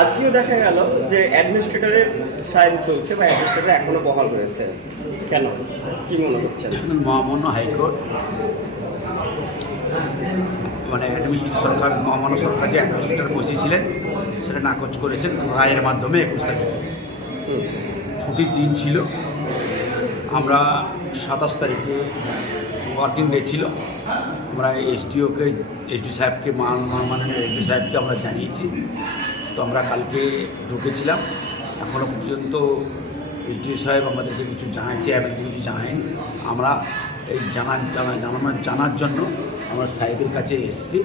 আজকেও দেখা গেল যে অ্যাডমিনিস্ট্রেটরের সাইন চলছে বা অ্যাডমিনিস্ট্রেটর এখনো বহাল রয়েছে, কেন, কি মনে করছেন? মহামান্য হাইকোর্ট মানে সরকার মহামান্য সরকার যে অ্যাডমিনিস্ট্রেটর বসিয়েছিলেন সেটা নাকচ করেছেন রায়ের মাধ্যমে 21 তারিখে। ছুটির দিন ছিল, আমরা 27 তারিখে ওয়ার্কিং ডে ছিল, আমরা এসডিও সাহেবকে মাননীয় এসডিও সাহেবকে আমরা জানিয়েছি। তো আমরা কালকে ঢুকেছিলাম, এখনও পর্যন্ত এসডিও সাহেব আমাদেরকে কিছু জানাচ্ছে, আমাদেরকে কিছু জানায়নি। আমরা এই জানার জন্য আমরা সাহেবের কাছে এসেছি।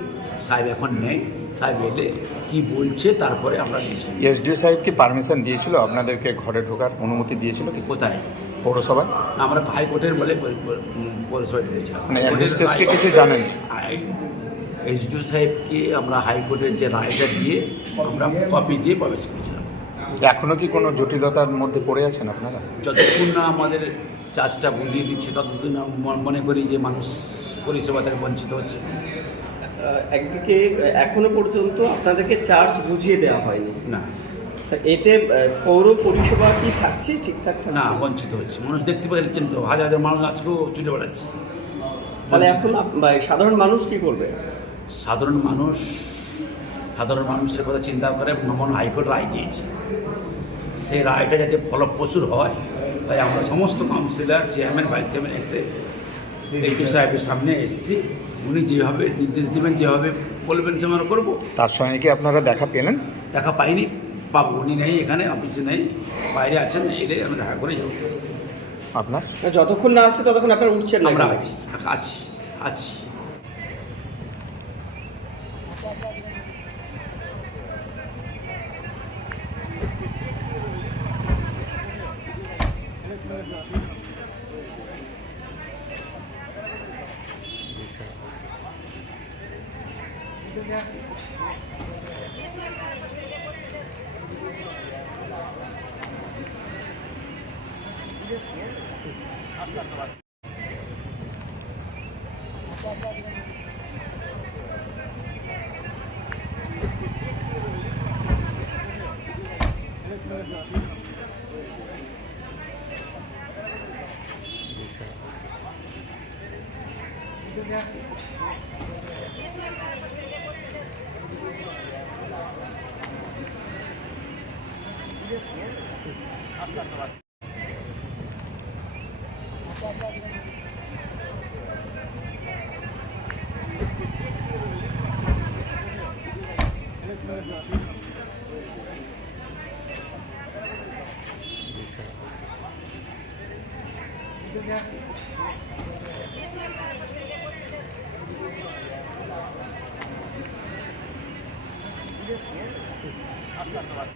সাহেব এখন নেই, সাহেব এলে কী বলছে তারপরে আমরা নিয়েছি। এসডিও সাহেব কি পারমিশন দিয়েছিল আপনাদেরকে ঘরে ঢোকার অনুমতি দিয়েছিল কি? কোথায়? পৌরসভায়? আমরা হাইকোর্টের বলে পৌরসভায় ঢুকেছিলাম। মানে অ্যাডমিনিস্ট্রেটরকে কিছু জানেন? এসডিও সাহেবকে আমরা হাইকোর্টের যে রায়টা দিয়ে আমরা কপি দিয়ে প্রবেশ করেছিলাম। এখনও কি কোনো জটিলতার মধ্যে পড়ে আছেন আপনারা? যতক্ষণ না আমাদের চার্জটা বুঝিয়ে দিচ্ছে ততদিন মনে করি যে মানুষ পরিষেবা থেকে বঞ্চিত হচ্ছে। একদিকে এখনো পর্যন্ত আপনাদেরকে চার্জ বুঝিয়ে দেওয়া হয়নি, না এতে পৌর পরিষেবা কি থাকছে ঠিকঠাক? না, বঞ্চিত হচ্ছে। মানুষ দেখতে পাচ্ছেন তো, হাজার হাজার মানুষ আজকেও ছুটে বেড়াচ্ছে। তাহলে এখন সাধারণ মানুষ কি করবে? সাধারণ মানুষের কথা চিন্তা করে মহামান্য হাইকোর্ট রায় দিয়েছে, সেই রায়টা যাতে ফলপ্রসূ হয় তাই আমরা সমস্ত কাউন্সিলর, চেয়ারম্যান, ভাইস চেয়ারম্যান এসে এইচও সাহেবের সামনে এসেছি। উনি যেভাবে নির্দেশ দেবেন, যেভাবে বলবেন সেভাবে করবো। তার সঙ্গে কি আপনারা দেখা পেলেন? দেখা পাইনি, পাবো। উনি নেই এখানে, অফিসে নেই, বাইরে আছেন, এলে আমি দেখা করে যাবো। আপনার যতক্ষণ না আসছে ততক্ষণ আপনারা উঠছেন না? আমরা আছি আছি আছি